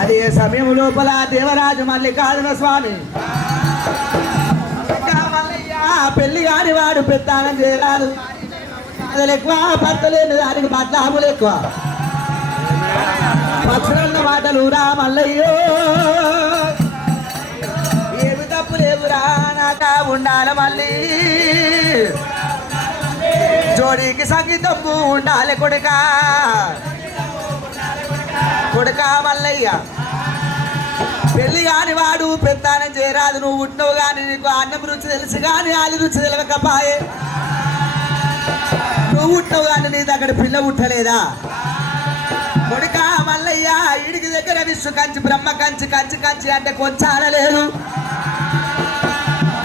అదే సమయం లోపల దేవరాజు మల్లికార్జున స్వామి పెళ్లి కాని వాడు పెత్తానం చేయరాదు, అసలు ఎక్కువ పత్తలేని దానికి బద్లాములు ఎక్కువ. పక్షులన్న మాటలు రా మల్లయ్యో, ఏమి తప్పు లేవురా నాక ఉండాలి మళ్ళీ, జోడీకి సంగీతం ఉండాలి కొడుక కొడుక మల్లయ్య. పెళ్లి కాని వాడు పెత్తానం చేయరాదు, నువ్వు పుట్టినవు కానీ నీకు అన్నం రుచి తెలుసు కానీ ఆలి రుచి తెలియకపాయే. నువ్వు పుట్టినవు కానీ నీ దగ్గర పిల్ల పుట్టలేదా కొడుక మల్లయ్య. ఇడికి దగ్గర విశ్వ కంచి బ్రహ్మ కంచి కంచి కంచి అంటే కొంచాలలేదు.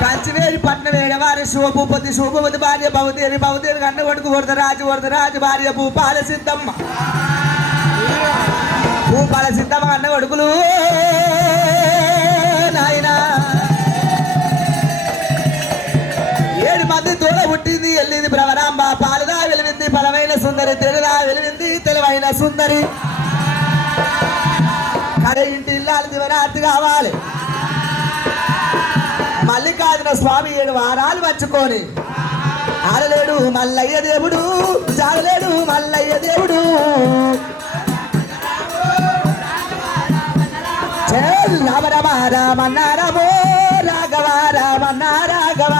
కంచి వేడి పట్నం వేడవారి శివభూపతి శివభూపతి భార్య భవదేవి భవదేవి కన్న కొడుకు వరదరాజు వరదరాజు భార్య భూపాల సిద్ధమ్మ భూపాల సిద్ధమ్మ అన్న కొడుకులు నాయన 7 మంది తోడ పుట్టింది వెళ్ళింది భ్రమరాంబ. పాలుదా వెలివింది బలమైన సుందరి, తెలుదా వెలివింది తెలివైన సుందరి. కరే ఇంటి ఇల్లాలి దివరాత్రి కావాలి. మల్లికార్జున స్వామి 7 వారాలు వచ్చుకొని ఆడలేడు మల్లయ్య దేవుడు, జాడలేడు మల్లయ్య దేవుడు. రామ రామ రామన్నారమో రాఘవ రామన్న రాఘవ.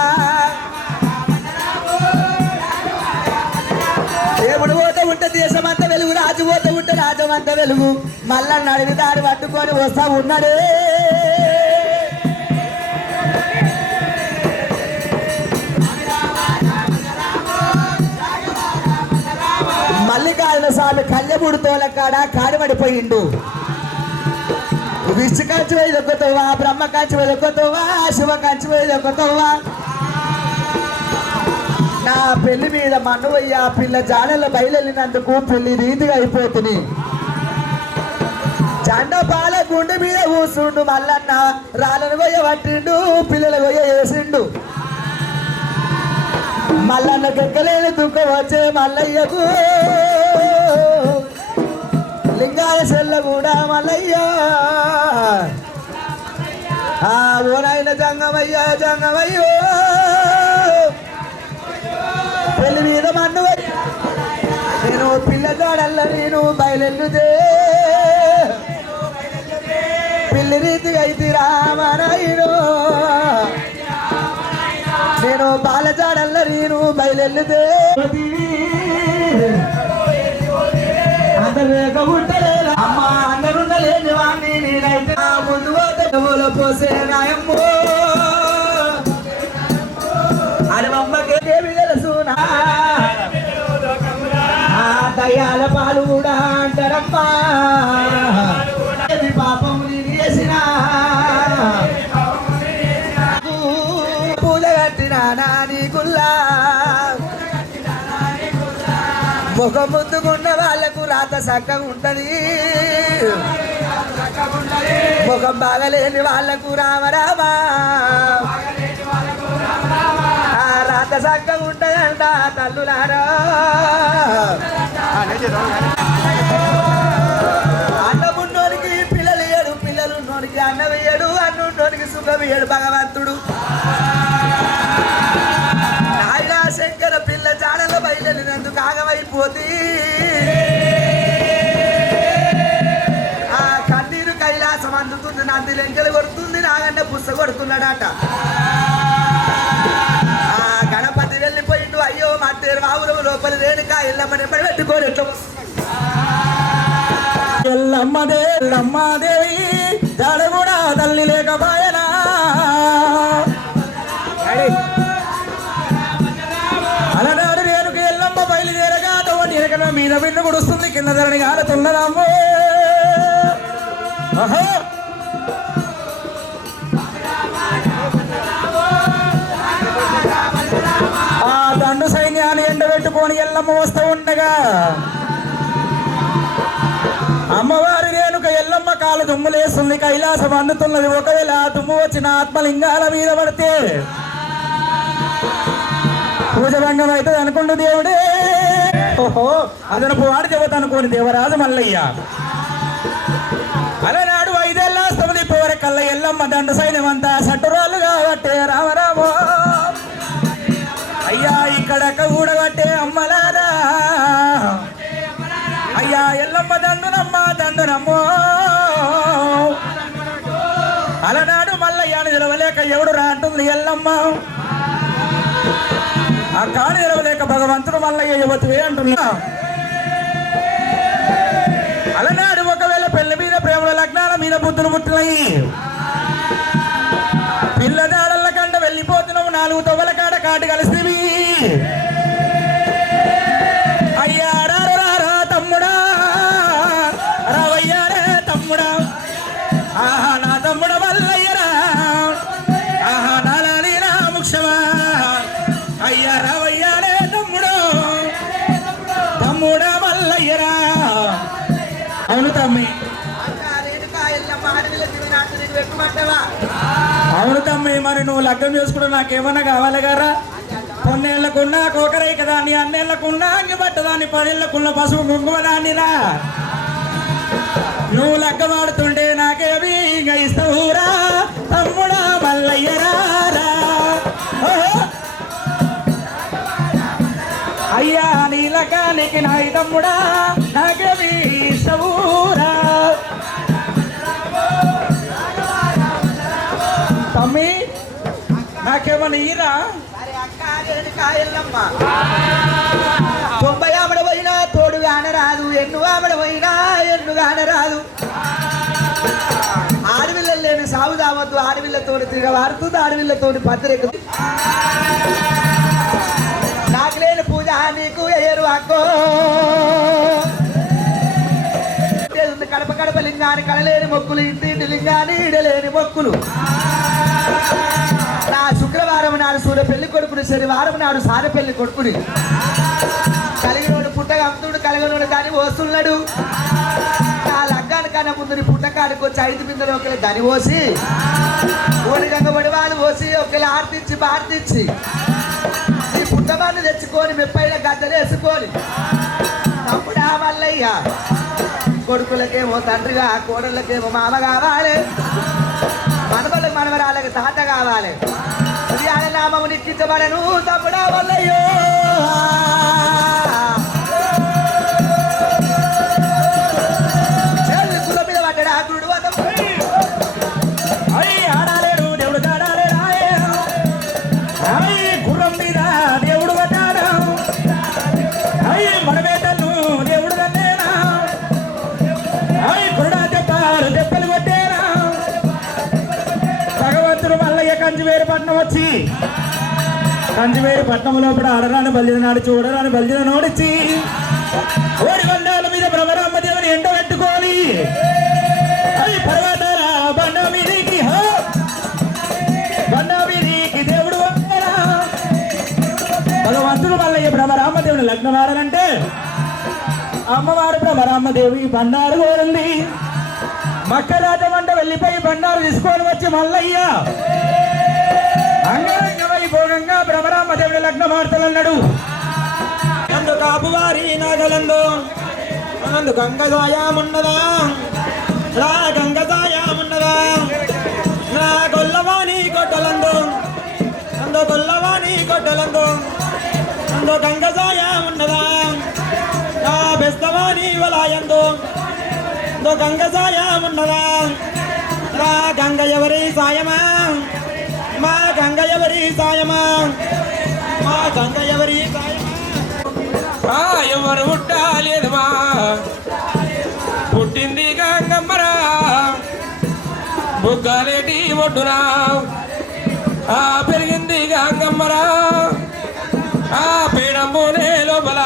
దేవుడు పోతే ఉంటే దేశమంతా వెలుగు, రాజు పోతే ఉంటే రాజమంతా వెలుగు. మల్లన్న అడిగి దారి పట్టుకొని వస్తా ఉన్నాడే. మల్లికార్జున స్వామి కళ్ళెబుడు తోలకాడ కాడిపడిపోయిండు. విష్ణు కంచి పోయి దొక్కుతావా, బ్రహ్మ కంచి పోయి దొక్కుతావా, శివ కంచి పోయి దొక్కుతావా. నా పెళ్లి మీద మన్నువయ్య పిల్ల జాడల్లో బయలుదేరినందుకు పెళ్లి రీతిగా అయిపోతుంది. జండపాల గుండె మీద కూర్చుండు మల్లన్న, రాళ్ళను గొయ్య పట్టిండు పిల్లల గొయ్య వేసిండు. మల్లన్నకు ఎక్కలేని దుఃఖం వచ్చే మల్లయ్యకు, లింగాల చెల్ల కూడా మల్లయ్య. ఓనైన జంగమయ్య జంగమయ్యో, పెళ్లి మీద మన్ను నేను పిల్ల జాడల్ల నేను బయలెల్లుదే, పిల్లి రీతిగా అయితే రామనాయుడు. నేను బాలజాడల్ల నేను బయలెల్లుదే, అమ్మ అందరుండలేని వాణ్ణి నేనైతే ముందు పోసే నాయమ్మో. అడమమ్మకే దేవి తెలుసునా, దయ్యాల పాలు కూడా అంటారమ్మా. పాపం నేను చేసినా పూజ కట్టినా నాని గుల్లా. ముఖం ముందుకున్న వాళ్ళకు రాత చక్కగా ఉంటది, ముఖం బాగలేని వాళ్ళకు రామరామా రాత చక్కగా ఉంటదంట తల్లులారా. అన్నమున్నోనికి పిల్లలు ఏడు, పిల్లలున్నోనికి అన్నవేయడు, అన్నున్నోనికి సుఖమేయడు భగవంతుడు. నాయనా శంకర పిల్ల జాడలో బయలుదేరినందుకు ఆగమైపోతే ఆ కన్నీరు కైలాసం అందుతుంది, నంది లెంకెలు కొడుతుంది, నాగన్న పుస్త కొడుతున్నాడట. ఆ గణపతి వెళ్ళిపోయిండు. అయ్యో మట్టేరు బాబురం లోపలి రేణుకా ఎల్లమ్మని ఎప్పటి పెట్టుకోరు ఎట్లా ఎల్లమ్మదే ఎల్లమ్మదేవి జాడ కూడా తల్లి లేకపోయనా. అలనాడు రేణుకు ఎల్లమ్మ బయలుదేరగా తోటి ఎరకల మీద విన్ను గుడుస్తుంది, కింద ధరణి గాలుతున్నదమ్మో. ఆ దండు సైన్యాన్ని ఎండబెట్టుకొని ఎల్లమ్మ వస్తూ ఉండగా అమ్మవారి రేణుక ఎల్లమ్మ కాలు దుమ్ములేస్తుంది, కైలాసం అందుతున్నది. ఒకవేళ ఆ దుమ్ము వచ్చిన ఆత్మలింగాల మీద పడితే పూజభంగం అవుతుంది అనుకుంటు దేవుడే. ఓహో అదనపు వాడు చెబుతా అనుకోని దేవరాజు మల్లయ్య. అలనాడు అలనాడు మల్లయ్యాను నిలవలేక ఎవడు రా అంటుంది ఎల్లమ్మ. ఆ కాని నిలవలేక భగవంతుడు మల్లయ్య యువతివే అంటున్నా. అలనాడు ఒకవేళ పెళ్లి మీద ప్రేమల లగ్నాల మీద బుద్ధులు పుట్టినాయి. పిల్లదాడల కంట వెళ్ళిపోతున్నావు, 4 తొవ్వల కాడ కాటి కలిసివి. అయ్యా రారా తమ్ముడా, రావయ్యారే తమ్ముడా, ఆహా నా తమ్ముడ మల్లయ్యరా, ఆహా నాలీనా ముక్షమా, అయ్యా రావయ్యారే తమ్ముడు, తమ్ముడా మల్లయ్యరా. అవును తమ్మి, అవును తమ్మి, మరి నువ్వు లగ్గం చేసుకుంటూ నాకేమన్నా కావాలి గారా? కొన్నేళ్లకున్నా కోకరైక దాన్ని, అన్నేళ్లకున్నా అంగి పట్టదాన్ని, 10 ఏళ్లకున్న పసుపు కుంకుమ దాన్నిరా. నువ్వు లగ్గమాడుతుంటే నాకేమి ఇస్తావురా తమ్ముడా మల్లయ్యరా. అయ్యా నీ లగ్గానికి నాయి తమ్ముడా నాకేమి ఇస్తావురా. తమ్మి నాకేమన్నా ఇరా? 90 ఆవిడ పోయినా తోడుగానే రాదు, ఎన్ను ఆవిడ పోయినా ఎన్నుగానే రాదు. ఆడవిల్లలు లేని సాగు దావద్దు, ఆడవిల్లతో తిరగవారుతుంది, ఆడవిల్లతో పత్రిక. నాకు లేని పూజ నీకు ఎయ్యరు అక్కో. కడప కడప లింగాన్ని కడలేని మొక్కులు, ఇంటి లింగాన్ని ఇడలేని మొక్కులు. నా శుక్రవారం నాడు సూర్య పెళ్లి కొడుకుని, శనివారం నాడు సార పెళ్లి కొడుకుని. కలిగినోడు పుట్టగా అమ్ముతుడు, కలిగినోడు దాన్ని వస్తున్నాడు. నా లగ్గానికన్నా ముందు నీ పుట్టకాడికి వచ్చి 5 బిందెలు ఒకరి దాన్ని పోసి, ఓడి గంగబడి వాళ్ళు పోసి ఒకరి ఆర్తించి బార్తించి నీ పుట్టమాన్ని తెచ్చుకొని మెప్పైన గద్దలు వేసుకొని, తమ్ముడా మల్లయ్య కొడుకులకేమో తండ్రిగా, కోడళ్ళకేమో మామ కావాలి, మనవళ్ళకి మనవరాళ్ళకి తాత కావాలి. నామము నిక్కించబడను తమ్ముడా మల్లయ్యో. కుల మీద పడ్డా గురుడు ఆడాలేడు దేవుడు కాడాలే గుర్రం మీద దేవుడు పడ్డాడు. మనమేతను దేవుడు కన్నేనా, కురుడా చెప్పారు దెబ్బలు కొట్టేనా. భగవంతుడు మల్లయ్య కంచివేరు పట్నం వచ్చి, కంచివేరు పట్నం లోపల ఆడరాని బలిన నాడు చూడరాని బలిన నోడిచ్చి, ఓడి బండాల మీద భ్రమరామ్మ దేవుని ఎండ పెట్టుకోవాలి. అవి పర్వతాల బండ మీదికి, బండ మీదికి దేవుడు భగవంతుడు మల్లయ్య భ్రమరామ్మ దేవుని లగ్నం ఆడాలంటే అమ్మవారు భ్రమరామ్మ దేవి బండారు కోరింది. మక్కరాజ వంట వెళ్ళిపోయి బండారు తీసుకొని వచ్చి మల్లయ్య అంగరంగ వైభోగంగా భ్రమరామ్మ దేవుని లగ్నం ఆడతానన్నాడు. అందు కాపువారి నాగలందు అందు గంగదాయమున్నదా, రా గంగదాయమున్నదా, నా గొల్లవాణి కొట్టలందు అందు గొల్లవాణి కొట్టలందు అందు గంగదాయమున్నదా, నా బెస్తవాణి వలాయందు అందు గంగదాయమున్నదా. నా గంగ ఎవరి సాయమా, మా గంగ ఎవరి సాయమా, మా గంగ ఎవరి సాయమా. ఎవరు పుట్టాలేదమా, పుట్టింది గంగమ్మరా, బుగ్గాలేటి ఒడ్డునా పెరిగింది గంగమ్మరా. పీడంబోనే లోపల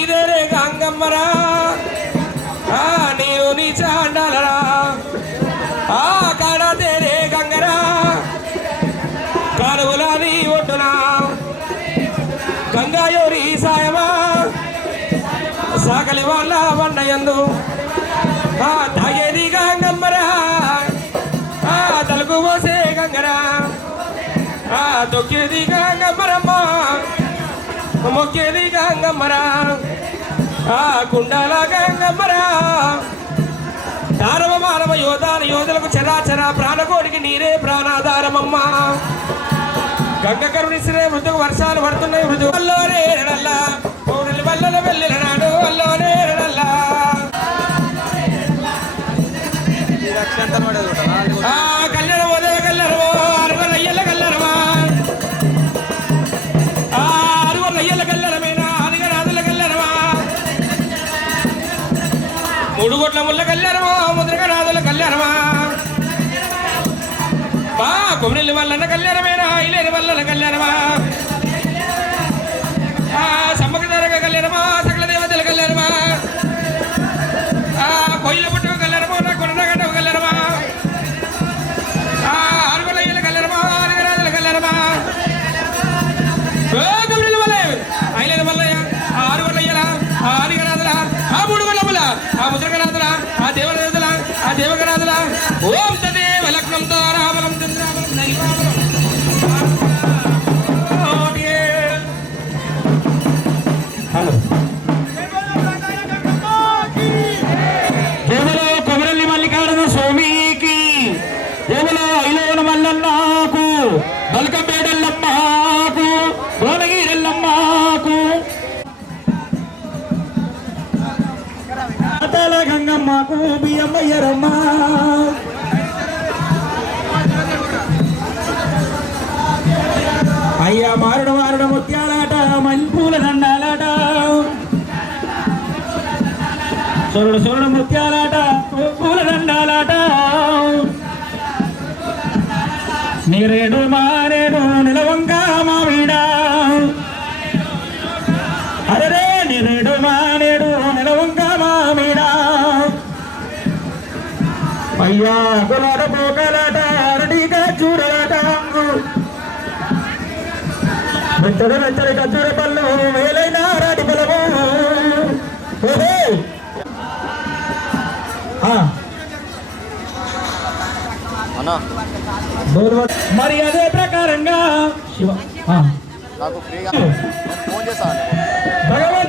ఇదేనే గంగమ్మరా. నీరు నీ చాండాలరా, కాడతేనే గంగరా, కరువులని ఒడ్డునా గంగాయోరి సాయమా. సాకలి వాళ్ళ వండయందు తాగేది గంగమ్మరా, తలుగు పోసే గంగరా, తొక్కేది గంగమ్మరమ్మ, మొక్కేది గంగమ్మరా, కుండాల గంగమ్మరా. దానవ మానవ యోధాన యోధులకు చరాచర ప్రాణకోడికి నీరే ప్రాణాధారమమ్మ. గంగ కరుణిసిరే మృదుగు వర్షాలు పడుతున్నాయి, మృదుగు వల్లోనే ఎడల్లా పౌరులు వల్లల వెళ్ళిన నాడు వల్లోనే ఎడల్లా. కళ్యాణం పోదే కళ్యాణమో అరుగురు అయ్యల కళ్యాణమా అరుగురు అయ్యల కళ్యాణమేనా అదిగరాదుల కళ్యాణమా మూడు కోట్ల ముళ్ళ కళ్యాణమో ముద్రగరాదుల కళ్యాణమా కొమ్మిలి వల్లన కళ్యాణమేనా ఇలేని వల్లన కళ్యాణమా సమ్మకదరగ కళ్యాణమా సకల దేవతల కళ్యాణమా కొయ్యల పుట్టుక కళ్యాణమా కొనగడ్డ కళ్యాణమా ఆరుగులయ్యల కళ్యాణమా ఆరుగరాదుల కళ్యాణమా కొమ్మిలి వల్ల ఐలేని వల్లయ్య ఆరుగులయ్యల ఆరుగరాదుల మూడు గొల్లముల ముద్రగరాదుల దేవదేవతల దేవగరాదుల ఓం తదేవ లగ్నం తారాబలం చంద్రాబలం దైవాబలం జయములో కొమరల్లి మల్లికార్జున స్వామికి జయములో ఐలోన మల్లన్నకు బల్కంపేటల్లమ్మకు భువనగిరెల్లమ్మకు అతల గంగమ్మకు బియ్యమ్మయ్యరమ్మ అయ్యా మారుడు మారుడు ముత్యాలాట మల్లెపూల దండాలాట సొరుడు సొరుడు ముత్యాలాట పూల దండాలాట నీరేడు మారేడు నిలవంక మామిడ అరే నీరేడు మారేడు నిలవంక మామిడ అయ్యా గులాట పోకలాట అరటిగా చూడలాట మెత్తడి మెత్తడి ఖర్జూర పళ్ళు వేలైన రాటి బలము మరి అదే ప్రకారంగా శివ నాకు ఫ్రీగా ఫోన్ చేస్తాను భగవాన్